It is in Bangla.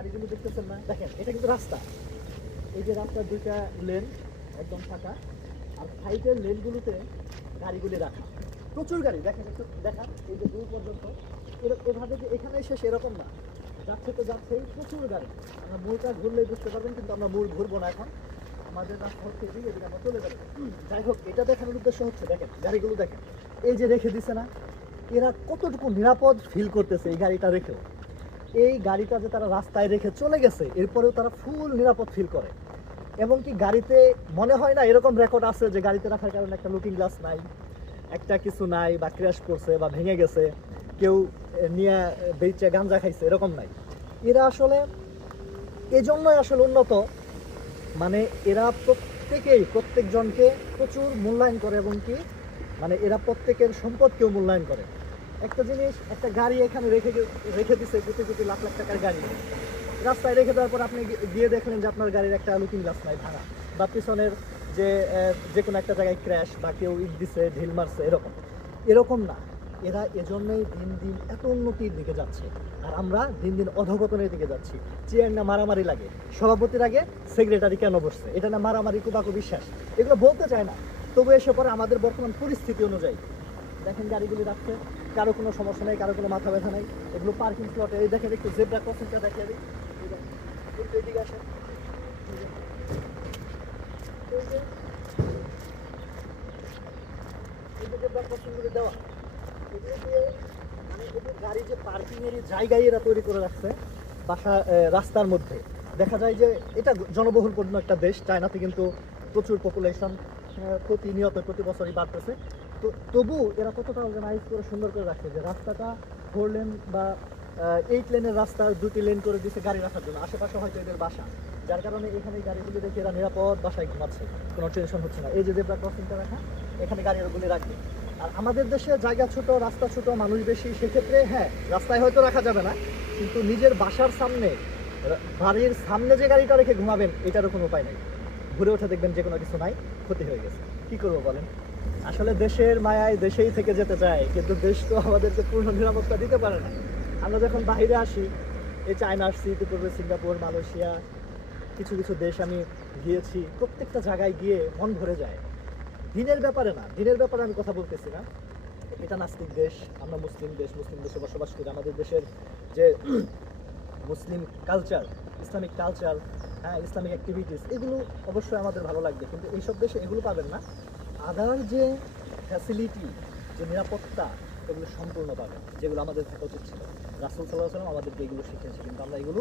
গাড়িগুলো দেখতেছেন না, দেখেন এটা কিন্তু রাস্তা। এই যে রাস্তার দুইটা লেন একদম ফাঁকা, আর সাইডের লেনগুলোতে গাড়িগুলি রাখা, প্রচুর গাড়ি দেখেন, একটু দেখা এই যে দূর পর্যন্ত। এভাবে যে এখানে শেষ এরকম না, যাচ্ছে তো যাচ্ছেই, প্রচুর গাড়ি। আমরা মূলটা ঘুরলেই বুঝতে পারবেন, কিন্তু আমরা মূল ঘুরবো না এখন, আমাদের রাস্তা হচ্ছে এদিকে, এদিকে আমরা চলে যাবো। যাই হোক, এটা দেখানোর উদ্দেশ্য হচ্ছে দেখেন গাড়িগুলো দেখেন, এই যে রেখে দিছে না, এরা কতটুকু নিরাপদ ফিল করতেছে এই গাড়িটা রেখেও। এই গাড়িটা যে তারা রাস্তায় রেখে চলে গেছে, এরপরেও তারা ফুল নিরাপদ ফিল করে। এবং কি গাড়িতে মনে হয় না এরকম রেকর্ড আছে যে গাড়িতে রাখার কারণে একটা লুকিং গ্লাস নাই, একটা কিছু নাই, বা ক্র্যাশ করছে বা ভেঙে গেছে, কেউ নিয়ে বেচে গাঞ্জা খাইছে, এরকম নাই। এরা আসলে এজন্যই আসলে উন্নত, মানে এরা প্রত্যেকজনকে প্রচুর মূল্যায়ন করে, এবং কি মানে এরা প্রত্যেকের সম্পদকেও মূল্যায়ন করে। একটা জিনিস, একটা গাড়ি এখানে রেখে দিছে, কোটি কোটি লাখ লাখ টাকার গাড়ি রাস্তায় রেখে দেওয়ার পর আপনি গিয়ে দেখলেন যে আপনার গাড়ির একটা লুকিং গ্লাস নাই, ভাঙা, বা পিছনের যে কোনো একটা জায়গায় ক্র্যাশ, বা কেউ ইট দিছে, ঢিল মারছে, এরকম না। এরা এজন্যই দিন দিন এত উন্নতির দিকে যাচ্ছে, আর আমরা দিন দিন অধঃপতনের দিকে যাচ্ছি। চেয়ার না মারামারি লাগে, সভাপতির আগে সেক্রেটারি কেন বসছে, এটা না মারামারি কুবাকু বিশ্বাস, এগুলো বলতে চায় না। তবু এসে পরে আমাদের বর্তমান পরিস্থিতি অনুযায়ী দেখেন গাড়িগুলি রাখছে, কারো কোনো সমস্যা নেই, কারো কোনো মাথা ব্যথা নেই। এগুলো পার্কিং স্লটে, এই দেখেন একটু জেব্রা ক্রসিংটা দেখিয়ে দিই, একটু এদিকে আসেন। এই যে জেব্রা ক্রসিংগুলি দেওয়া, এগুলো দিয়ে মানে এদের গাড়ি যে পার্কিংয়ের জায়গায় এরা তৈরি করে রাখছে রাস্তার মধ্যে। দেখা যায় যে এটা জনবহুলপূর্ণ একটা দেশ, চায়নাতে কিন্তু প্রচুর পপুলেশন, প্রতি বছরই বাড়তেছে। তো তবু এরা কতটা অর্গানাইজ করে সুন্দর করে রাখছে যে রাস্তাটা 4 লেন বা 8 লেনের রাস্তা 2টি লেন করে দিচ্ছে গাড়ি রাখার জন্য। আশেপাশে হয়তো এদের বাসা, যার কারণে এখানে গাড়িগুলি রেখে এরা নিরাপদ বাসায় ঘুমাচ্ছে, কোনো টেনশন হচ্ছে না। এই যে জেব্রা ক্রসিংটা রাখা, এখানে গাড়িগুলি রাখবে। আর আমাদের দেশে জায়গা ছোট, রাস্তা ছোট, মানুষ বেশি, সেক্ষেত্রে হ্যাঁ রাস্তায় হয়তো রাখা যাবে না, কিন্তু নিজের বাসার সামনে, বাড়ির সামনে যে গাড়িটা রেখে ঘুমাবেন, এটারও কোনো উপায় নেই। ঘুরে উঠে দেখবেন যে কোনো কিছু নাই, ক্ষতি হয়ে গেছে, কি করবো বলেন। আসলে দেশের মায়ায় দেশেই থেকে যেতে চায়, কিন্তু দেশ তো আমাদেরকে পূর্ণ নিরাপত্তা দিতে পারে না। আমরা যখন বাইরে আসি, এই চায়না আসছি, ইতিপূর্বে সিঙ্গাপুর, মালয়েশিয়া, কিছু কিছু দেশ আমি গিয়েছি, প্রত্যেকটা জায়গায় গিয়ে মন ভরে যায়। দিনের ব্যাপারে না, দিনের ব্যাপারে আমি কথা বলতেছি না, এটা নাস্তিক দেশ, আমরা মুসলিম দেশে বসবাস করি। আমাদের দেশের যে মুসলিম কালচার, ইসলামিক কালচার, হ্যাঁ, ইসলামিক অ্যাক্টিভিটিস, এগুলো অবশ্যই আমাদের ভালো লাগবে, কিন্তু এইসব দেশে এগুলো পাবেন না। আদার যে ফ্যাসিলিটি, যে নিরাপত্তা, এগুলো সম্পূর্ণ পাবেন, যেগুলো আমাদের থাকা উচিত ছিল। রাসূল সাল্লাল্লাহু আলাইহি ওয়াসাল্লাম আমাদেরকে এগুলো শিখিয়েছে, কিন্তু আমরা এগুলো